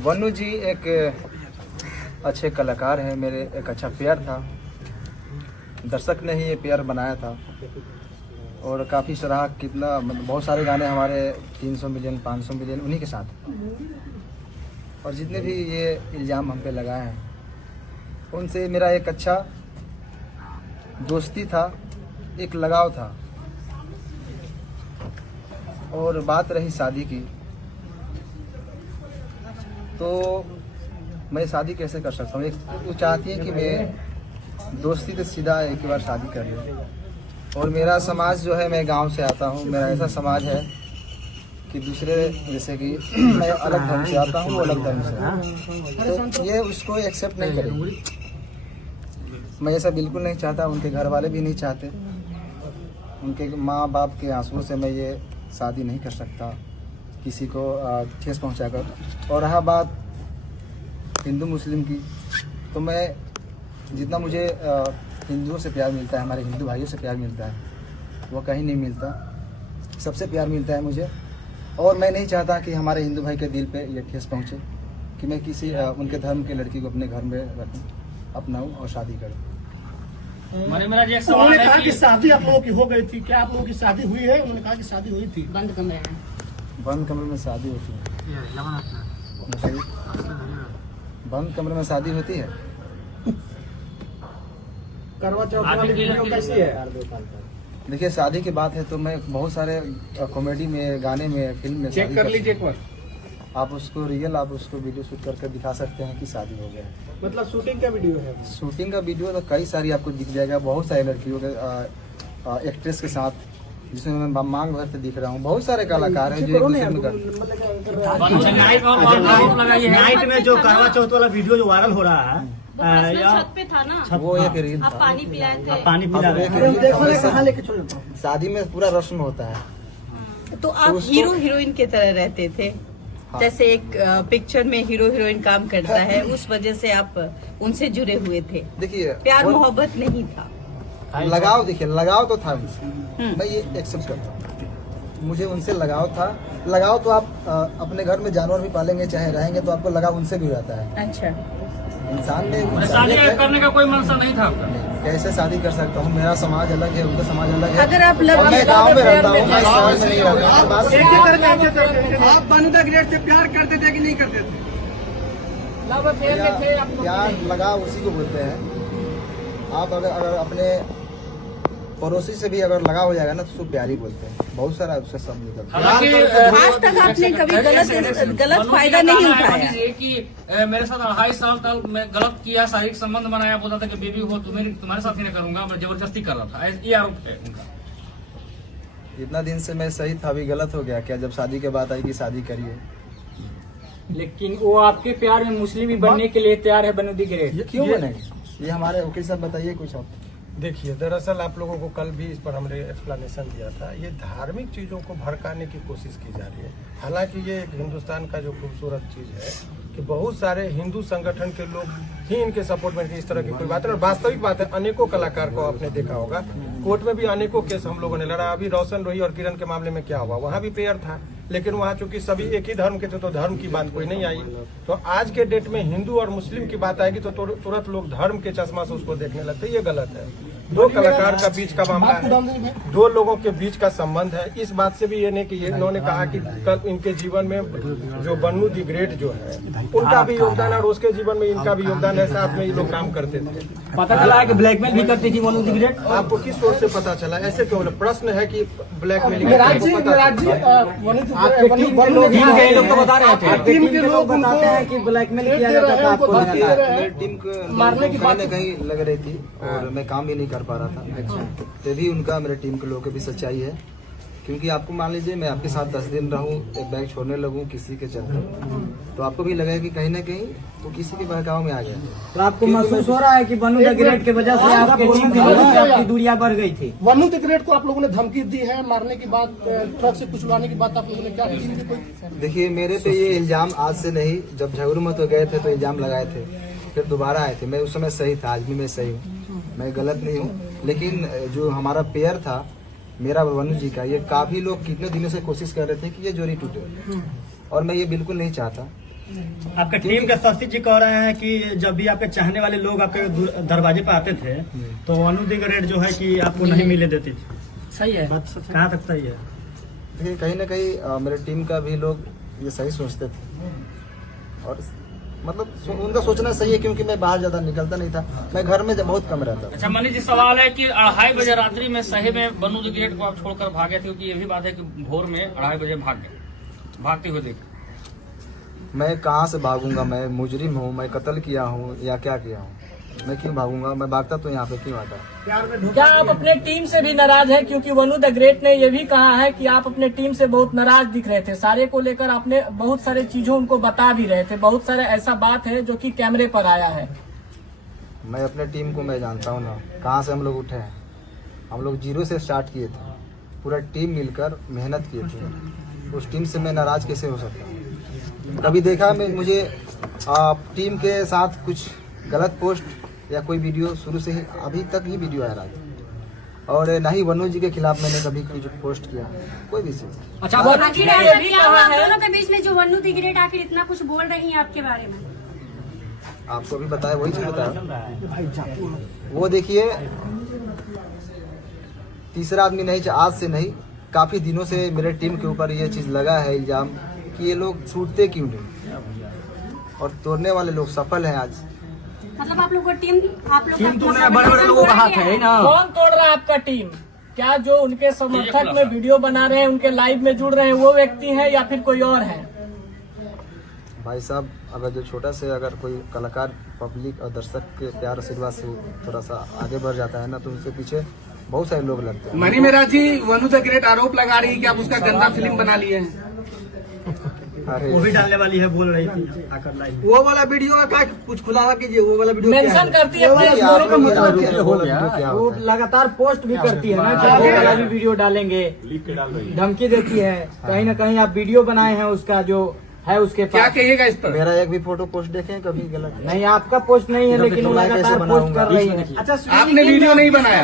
वनु जी एक अच्छे कलाकार हैं, मेरे एक अच्छा प्यार था। दर्शक ने ही ये प्यार बनाया था और काफ़ी सराहा। कितना मतलब बहुत सारे गाने हमारे 300 मिलियन 500 मिलियन उन्हीं के साथ। और जितने भी ये इल्ज़ाम हम पे लगाए हैं उनसे मेरा एक अच्छा दोस्ती था, एक लगाव था। और बात रही शादी की, तो मैं शादी कैसे कर सकता हूँ। एक वो चाहती है कि मैं दोस्ती से सीधा एक बार शादी कर लूँ। और मेरा समाज जो है, मैं गांव से आता हूँ, मेरा ऐसा समाज है कि दूसरे जैसे कि मैं अलग धर्म से आता हूँ, वो अलग धर्म से, तो ये उसको एक्सेप्ट नहीं करेगी। मैं ऐसा बिल्कुल नहीं चाहता, उनके घर वाले भी नहीं चाहते। उनके माँ बाप के आंसुओं से मैं ये शादी नहीं कर सकता किसी को ठेस पहुंचाकर। और रहा बात हिंदू मुस्लिम की, तो मैं जितना मुझे हिंदुओं से प्यार मिलता है, हमारे हिंदू भाइयों से प्यार मिलता है, वो कहीं नहीं मिलता। सबसे प्यार मिलता है मुझे। और मैं नहीं चाहता कि हमारे हिंदू भाई के दिल पे ये ठेस पहुंचे कि मैं किसी उनके धर्म की लड़की को अपने घर में रखूं, अपनाऊं और शादी करूं। उन्होंने कहा कि शादी आप लोगों की हो गई थी, क्या आप लोगों की शादी हुई है? उन्होंने कहा कि शादी हुई थी। बंद कमरे में शादी होती है? बंद कमरे में शादी होती है? करवा चौथ वाली वीडियो कैसी है? देखिए, शादी की बात है तो मैं बहुत सारे कॉमेडी में, गाने में, फिल्म में चेक कर लीजिए एक बार। आप उसको वीडियो शूट करके दिखा सकते हैं कि शादी हो गया है। मतलब शूटिंग का वीडियो है? शूटिंग का वीडियो तो कई सारी आपको दिख जाएगा, बहुत सारी लड़कियों के एक्ट्रेस के साथ, जिसमें मैं मांग भर से दिख रहा हूँ। बहुत सारे कलाकार हैं जो एक दूसरे में नाइट में जो करवा चौथ वाला वीडियो जो वायरल हो रहा है, छत पे था ना, वो एक रील था। पानी पिलाए थे। पानी पिला रहे थे। शादी में पूरा रस्म होता है। तो आप हीरो हीरोइन की तरह रहते थे। हाँ। जैसे एक पिक्चर में हीरो हीरोइन काम करता है, उस वजह से आप उनसे जुड़े हुए थे। देखिए, प्यार मोहब्बत नहीं था, लगाव। देखिए, लगाव तो था उनसे, मैं ये एक्सेप्ट करता हूँ। मुझे उनसे लगाव था। लगाव तो आप अपने घर में जानवर भी पालेंगे, चाहे रहेंगे, तो आपको लगाव उनसे भी रहता है। अच्छा, इंसान में शादी करने का कोई मनसा नहीं था आपका? कैसे शादी कर सकता हूँ? मेरा समाज अलग है, उनका समाज अलग है। अगर आप और मैं गाँव में रहता हूँ, मैं शहर में नहीं रहता। आप वनु द ग्रेट से प्यार करते थे कि नहीं करते थे? प्यार लगाव उसी को बोलते हैं। आप अगर अपने पड़ोसी से भी अगर लगा हो जाएगा ना, तो उसको प्यार ही बोलते हैं। बहुत सारा उसका शब्द निकलता है। आज तक आपने कभी गलत फायदा नहीं उठाया? कि मेरे साथ 2.5 साल तक मैं गलत किया, शारीरिक संबंध बनाया, बोला था कि बेबी हो तुम्हारे साथ ही नहीं करूंगा, मैं जबरदस्ती कर रहा था, ये आरोप है उनका। इतना दिन से मैं सही था, अभी गलत हो गया क्या? जब शादी के बाद आई कि शादी करिए। लेकिन वो आपके प्यार में मुस्लिम भी बनने के लिए तैयार है, वनु द ग्रेट। क्यों बनेंगे? ये हमारे वकील साहब बताइए कुछ आप। देखिए, दरअसल आप लोगों को कल भी इस पर हमने एक्सप्लेनेशन दिया था। ये धार्मिक चीज़ों को भड़काने की कोशिश की जा रही है। हालांकि ये एक हिंदुस्तान का जो खूबसूरत चीज़ है कि बहुत सारे हिंदू संगठन के लोग ही इनके सपोर्ट में इस तरह की कोई बात है। और वास्तविक बात है, अनेकों कलाकार को आपने देखा होगा, कोर्ट में भी अनेकों केस हम लोगों ने लड़ा। अभी रोशन रोही और किरण के मामले में क्या हुआ, वहाँ भी पेयर था, लेकिन वहाँ चूंकि सभी एक ही धर्म के थे तो धर्म की बात कोई नहीं आई। तो आज के डेट में हिंदू और मुस्लिम की बात आएगी तो तुरंत लोग धर्म के चश्मा से उसको देखने लगते। ये गलत है। दो कलाकार का बीच का मामला है, दो लोगों के बीच का संबंध है। इस बात से भी ये नहीं कि इन्होंने कहा कि कल इनके जीवन में जो वनु द ग्रेट जो है उनका भी योगदान है और उसके जीवन में इनका भी योगदान है। साथ में ये लोग काम करते थे। पता चला है कि ब्लैकमेल भी करती थी वनु द ग्रेट। आपको किस सोच से पता चला? ऐसे क्यों? प्रश्न है कि ब्लैकमेलिंग। लोग तो बता रहे थे, टीम के लोग बताते हैं कि ब्लैकमेल किया जाता था आपको। मेरी टीम को मारने की बात कहीं लग रही थी और मैं काम भी नहीं कर पा रहा था। तभी उनका मेरे टीम के लोगों की भी सच्चाई है। क्योंकि आपको मान लीजिए, मैं आपके साथ 10 दिन रहूं, एक बैग छोड़ने लगूं किसी के चलते, तो आपको भी लगेगा कि कहीं ना कहीं तो किसी के बहकाव में आ गया। तो आपको महसूस हो रहा है कि वनु द ग्रेट की वजह से आपके टीम की वजह से आपकी दूरियां बढ़ गई थी? वनु द ग्रेट को आप लोगों ने धमकी दी है, मारने की बात, ट्रक से कुचलवाने की बात आप लोगों ने क्या की? देखिए, मेरे पे ये इल्जाम आज से नहीं, जब झगड़ू में तो गए थे तो इल्जाम लगाए थे, फिर दोबारा आए थे। मैं उस समय सही था, आज भी मैं सही हूँ, मैं गलत नहीं हूँ। लेकिन जो हमारा पेयर था मेरा वनु जी का, ये काफी लोग कितने दिनों से कोशिश कर रहे थे कि ये जोड़ी टूटे, और मैं ये बिल्कुल नहीं चाहता। आपके टीम के शशि जी कह रहे हैं कि जब भी आपके चाहने वाले लोग आपके दरवाजे पर आते थे तो अनु द ग्रेट जो है कि आपको नहीं मिले देती थी। सही है। कहाँ तक सही है? देखिए कहीं ना कहीं मेरे टीम का भी लोग ये सही सोचते थे और मतलब उनका सोचना सही है क्योंकि मैं बाहर ज्यादा निकलता नहीं था, मैं घर में बहुत कम रहता था। अच्छा मनीष जी, सवाल है कि 2:30 बजे रात्रि में सही में बनू द ग्रेट को आप छोड़कर भागे थे, क्योंकि ये भी बात है कि भोर में 2:30 बजे भाग गए, भागते हुए देखे। मैं कहाँ से भागूंगा? मैं मुजरिम हूँ, मैं कत्ल किया हूँ या क्या किया हूँ? मैं क्यों भागूंगा? मैं भागता तो यहाँ पे क्यों आता? क्या आप अपने टीम से भी नाराज हैं? क्योंकि वनु द ग्रेट ने ये भी कहा है कि आप अपने टीम से बहुत नाराज दिख रहे थे, सारे को लेकर आपने बहुत सारे चीजों उनको बता भी रहे थे, बहुत सारे ऐसा बात है जो कि कैमरे पर आया है। मैं अपने टीम को मैं जानता हूँ ना, कहाँ से हम लोग उठे हैं। हम लोग 0 से स्टार्ट किए थे, पूरा टीम मिलकर मेहनत किए थे। उस टीम से मैं नाराज कैसे हो सकता हूँ? कभी देखा मैं मुझे टीम के साथ कुछ गलत पोस्ट या कोई वीडियो शुरू से ही अभी तक ही वीडियो आ रहा है, और ना ही वनु जी के खिलाफ मैंने कभी कुछ पोस्ट किया कोई भी चीज। अच्छा, आखिर ऐसा क्या हुआ आप दोनों के बीच में जो वनु द ग्रेट आखिर इतना कुछ बोल रही हैं आपके बारे में? आपको भी बताया वही चीज बताया। वो देखिए तीसरा आदमी नहीं, आज से नहीं, काफी दिनों से मेरे टीम के ऊपर ये चीज लगा है इल्जाम कि ये लोग छूटते क्यों नहीं, और तोड़ने वाले लोग सफल हैं आज। मतलब आप लोग को टीम बड़े-बड़े लोगों का हाथ है ना। कौन तोड़ रहा है आपका टीम? क्या जो उनके समर्थक में वीडियो बना रहे हैं, उनके लाइव में जुड़ रहे हैं, वो व्यक्ति है या फिर कोई और है? भाई साहब, अगर जो छोटा से अगर कोई कलाकार पब्लिक और दर्शक के प्यार आशीर्वाद से थोड़ा सा आगे बढ़ जाता है ना, तो उसके पीछे बहुत सारे लोग लगते हैं। मनी मेरा जी, वनु द ग्रेट आरोप लगा रही है कि आप उसका गंदा फिल्म बना लिए हैं। अरे वो भी डालने वाली है, बोल रही थी आकर लाइव। वो वाला वीडियो का क्या कुछ खुलासा कीजिए, वो वाला वीडियो मेंशन करती है अपने क्या स्टोरी में, मतलब क्या वो होता है? लगातार पोस्ट भी करती है ना कि वो वाला भी वीडियो डालेंगे, धमकी देती है। कहीं ना कहीं आप वीडियो बनाए हैं उसका जो है उसके क्या पास। कहिएगा इस पर? मेरा एक भी फोटो पोस्ट देखें कभी गलत? नहीं, आपका पोस्ट नहीं है, लेकिन वो मैं कैसे लगातार पोस्ट बनाऊंगा? कर रही है। अच्छा, आपने वीडियो नहीं बनाया?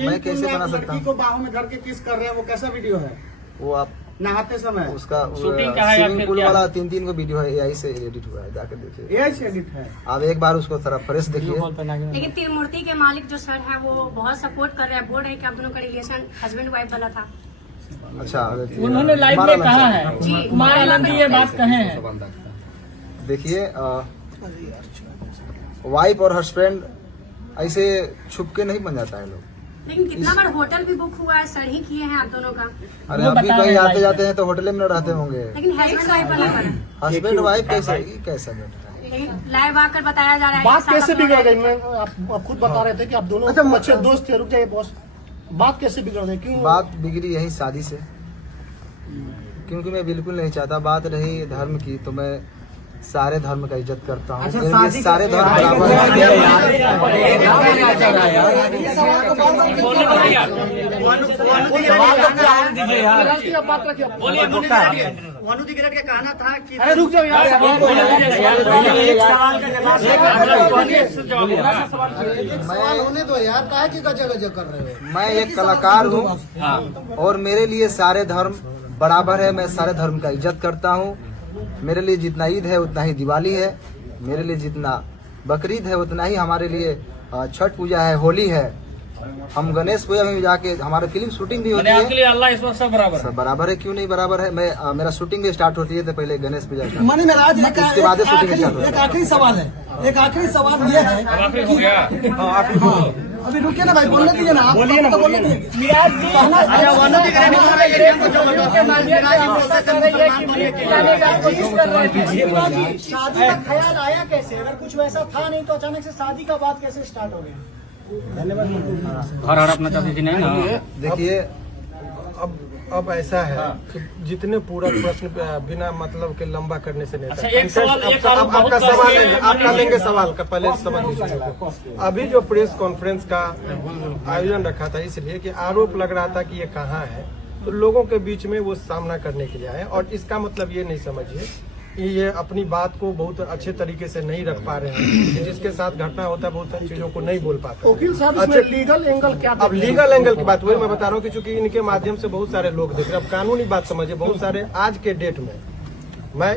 मैं कैसे बना सकता हूँ? को बाहों में धर के किस कर रहे हैं, वो कैसा वीडियो है? वो आप नहाते समय उसका शूटिंग का है या स्विमिंग फिर पूल क्या? वाला 3 को वीडियो है, यही से एडिट हुआ है, जाकर देखिए। एआई से एडिट है। आप एक बार उसको थोड़ा फ्रेश देखिए। लेकिन त्रिमूर्ति के मालिक जो सर है वो बहुत सपोर्ट कर रहे हैं, बोल रहे हैं कि आप दोनों का रिलेशन हस्बैंड वाइफ वाला था। अच्छा, उन्होंने लाइव में कहा है, कुमार आनंद जी ये बात कहे हैं। देखिए, वाइफ और हस्बैंड ऐसे छुप के नहीं बन जाता है लोग। लेकिन कितना बार होटल भी बुक हुआ है, सर ही किए हैं आप दोनों का। अरे अभी कहीं आते जाते हैं तो होटल में न रहते होंगे। लेकिन हस्बैंड वाइफ वाला है, हस्बैंड वाइफ कैसा बैठ रहा है? लेकिन लाइव आकर बताया जा रहा है बात कि कैसे साथ बिगड़ अपना- गई? मैं आप खुद बता रहे थे कि आप दोनों अच्छे दोस्त थे। रुक जाइए बॉस, बात कैसे बिगड़ गई? क्यों बात बिगड़ी यही शादी से, क्योंकि मैं बिल्कुल नहीं चाहता। बात रही धर्म की, तो मैं सारे धर्म का इज्जत करता हूँ। अच्छा, मेरे शादी लिए सारे धर्म शादी बराबर को हैं। वनु द ग्रेट का कहना था कि अरे रुक जाओ यार, एक सवाल का मैं होने दो यार, काहे की गजब गजब कर रहे हो? मैं एक कलाकार हूँ और मेरे लिए सारे धर्म बराबर है। मैं सारे धर्म का इज्जत करता हूँ। मेरे लिए जितना ईद है उतना ही दिवाली है, मेरे लिए जितना बकरीद है उतना ही हमारे लिए छठ पूजा है, होली है। हम गणेश पूजा में भी जाके हमारे फिल्म शूटिंग भी होती आपके है। लिए अल्लाह ईश्वर सब बराबर है। सब बराबर है, क्यों नहीं बराबर है? मैं मेरा शूटिंग भी स्टार्ट होती है तो पहले गणेश पूजा start मनी मेराज, उसके बाद शूटिंग स्टार्ट होती एक आखिरी सवाल है, एक आखिरी सवाल ये है। अब आखिर हो गया। अभी रुकिए ना भाई, बोलने दीजिए ना, आप बोलिए ना, बोलने दीजिए। मिराज जी, अच्छा, वनु द ग्रेट के माध्यम से हमेशा कह रही है कि मिर्च लाने का कोशिश कर रहे थे। शादी का ख्याल आया कैसे? अगर कुछ वैसा था नहीं तो अचानक से शादी का बात कैसे स्टार्ट हो गया? हर अपना चाहती थी नहीं ना। देखिए, अब ऐसा है कि जितने पूरा प्रश्न बिना मतलब के लंबा करने से नहीं अच्छा, था। एक सवाल- एक आरोप बहुत आपका सवाल गंभीर लेंगे, है, आपका मैंने- लेंगे सवाल का, पहले समझ लीजिए। अभी जो प्रेस कॉन्फ्रेंस का आयोजन रखा था, इसलिए कि आरोप लग रहा था कि ये कहाँ है, तो लोगों के बीच में वो सामना करने के लिए आए। और इसका मतलब ये नहीं समझिए कि ये अपनी बात को बहुत अच्छे तरीके से नहीं रख पा रहे हैं। कि जिसके साथ घटना होता है बहुत सारी चीजों को नहीं बोल पाते। वकील साहब, इसमें लीगल एंगल क्या? अब लीगल एंगल की बात वही मैं बता रहा हूँ कि चूंकि इनके माध्यम से बहुत सारे लोग देख रहे हैं। अब कानूनी बात समझिए, बहुत सारे आज के डेट में मैं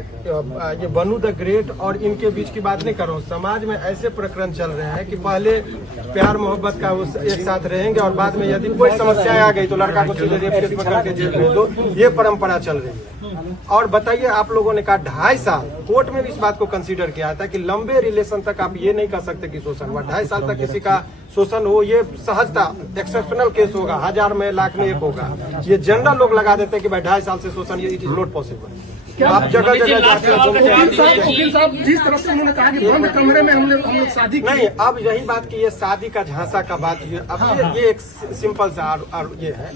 ये बनू द ग्रेट और इनके बीच की बात नहीं कर रहा हूँ। समाज में ऐसे प्रकरण चल रहे हैं कि पहले प्यार मोहब्बत का उस एक साथ रहेंगे और बाद में यदि कोई समस्या आ गई तो लड़का को सीधे रेप केस पकड़ के जेल भेज दो, ये परंपरा चल रही है। और बताइए, आप लोगों ने कहा 2.5 साल, कोर्ट में भी इस बात को कंसीडर किया था कि लंबे रिलेशन तक आप ये नहीं कर सकते कि शोषण हुआ। 2.5 साल तक किसी का शोषण हो, ये सहजता एक्सेप्शनल केस होगा, 1000 में लाख में 1 होगा। ये जनरल लोग लगा देते हैं कि भाई 2.5 साल से शोषण, ये इट इज नॉट पॉसिबल। आप जगह जगह जाते वकील साहब जिस तरह से उन्होंने कहा कि बंद कमरे में हम लोग शादी नहीं, अब यही बात की ये शादी का झांसा का बात, अब ये एक सिंपल सा ये है,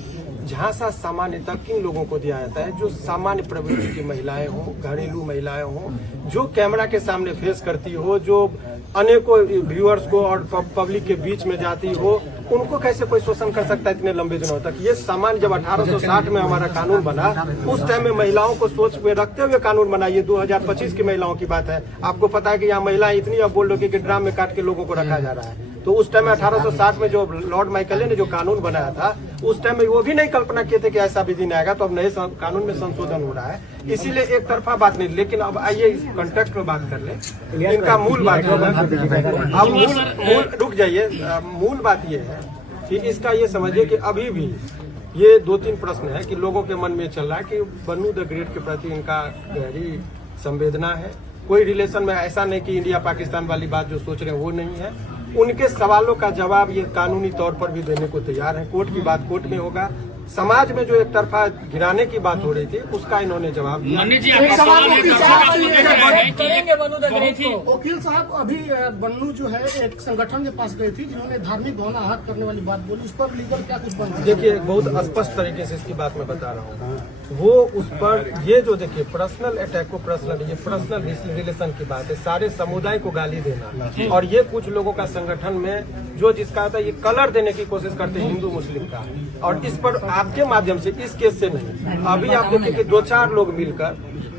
झांसा सामान्यतः किन लोगों को दिया जाता है? जो सामान्य प्रवृत्ति की महिलाएं हों, घरेलू महिलाएं हों, जो कैमरा के सामने फेस करती हो, जो अनेकों व्यूअर्स को और पब्लिक के बीच में जाती हो, उनको कैसे कोई शोषण कर सकता है इतने लंबे दिनों तक? ये सामान्य जब 1860 में हमारा कानून बना, उस टाइम में महिलाओं को सोच में रखते हुए कानून बना। ये 2025 की महिलाओं की बात है। आपको पता है कि यहाँ महिलाएं इतनी अब बोल रही कि ड्राम में काट के लोगों को रखा जा रहा है। तो उस टाइम में 1860 में जो लॉर्ड माइकले ने जो कानून बनाया था, उस टाइम में वो भी नहीं कल्पना किए थे कि ऐसा भी दिन आएगा। तो अब नए कानून में संशोधन हो रहा है, इसीलिए एक तरफा बात नहीं। लेकिन अब आइए इस कॉन्टेक्स्ट में बात कर ले, इनका मूल बात अब मूल रुक जाइए। मूल बात ये है कि इसका ये समझिए कि अभी भी ये 2-3 प्रश्न है कि लोगों के मन में चल रहा है कि बनू द ग्रेट के प्रति इनका गहरी संवेदना है। कोई रिलेशन में ऐसा नहीं कि इंडिया पाकिस्तान वाली बात जो सोच रहे हैं वो नहीं है। उनके सवालों का जवाब ये कानूनी तौर पर भी देने को तैयार है। कोर्ट की बात कोर्ट में होगा। समाज में जो एक तरफा गिराने की बात हो रही थी, उसका इन्होंने जवाब दिया। वकील साहब, अभी बन्नू जो है एक संगठन के पास गई थी जिन्होंने धार्मिक भावना आहत करने वाली बात बोली, उस पर लीगल क्या कुछ बन रहा है? देखिए, बहुत स्पष्ट तरीके से इसकी बात मैं बता रहा हूँ। वो उस पर ये जो देखिए पर्सनल अटैक को पर्सनल, ये पर्सनल रिलेशन की बात है। सारे समुदाय को गाली देना, और ये कुछ लोगों का संगठन में जो जिसका था ये कलर देने की कोशिश करते हैं हिंदू मुस्लिम का। और इस पर आपके माध्यम से, इस केस से नहीं, अभी आप देखिए कि 2-4 लोग मिलकर,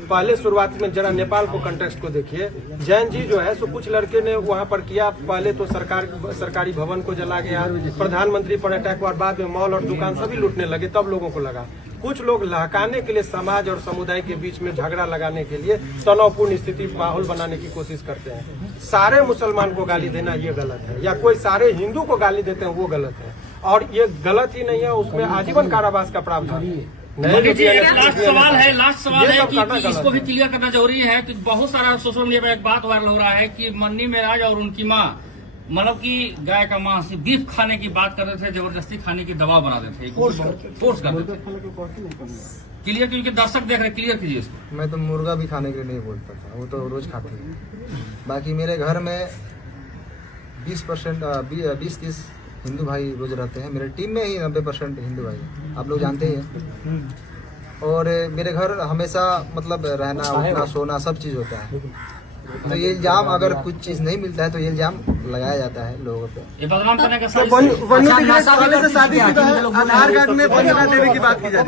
पहले शुरुआत में जरा नेपाल को कंटेक्स्ट को देखिए। जैन जी जो है सो कुछ लड़के ने वहां पर किया, पहले तो सरकारी भवन को जला गया, प्रधानमंत्री पर अटैक हुआ, बाद में मॉल और दुकान सभी लूटने लगे। तब लोगों को लगा कुछ लोग लहकाने के लिए समाज और समुदाय के बीच में झगड़ा लगाने के लिए तनावपूर्ण स्थिति माहौल बनाने की कोशिश करते हैं। सारे मुसलमान को गाली देना ये गलत है, या कोई सारे हिंदू को गाली देते हैं वो गलत है। और ये गलत ही नहीं है, उसमें आजीवन कारावास का प्रावधान है। लास्ट सवाल है कि इसको भी क्लियर करना जरूरी है कि बहुत सारा सोशल मीडिया पर एक बात वायरल हो रहा है कि मन्नी मेराज और उनकी माँ मतलब कि गाय का मांस बीफ खाने की बात कर रहे थे, जबरदस्ती खाने की दबाव बना देते थे, फोर्स कर देते थे। क्लियर, क्योंकि दर्शक देख रहे, क्लियर कीजिए इसको। मैं तो मुर्गा भी खाने के लिए नहीं बोलता था, वो तो रोज खाते हैं। बाकी मेरे घर में 20-30 हिंदू भाई रोज रहते हैं। मेरे टीम में ही 90% हिंदू भाई, आप लोग जानते ही हैं। और मेरे घर हमेशा मतलब रहना, उठना, सोना सब चीज़ होता है। तो ये इल्जाम, अगर कुछ चीज नहीं मिलता है तो ये इल्जाम लगाया जाता है लोगों पे। ये बदनाम करने का आधार कार्ड में वंदना देवी की बात की जाती है।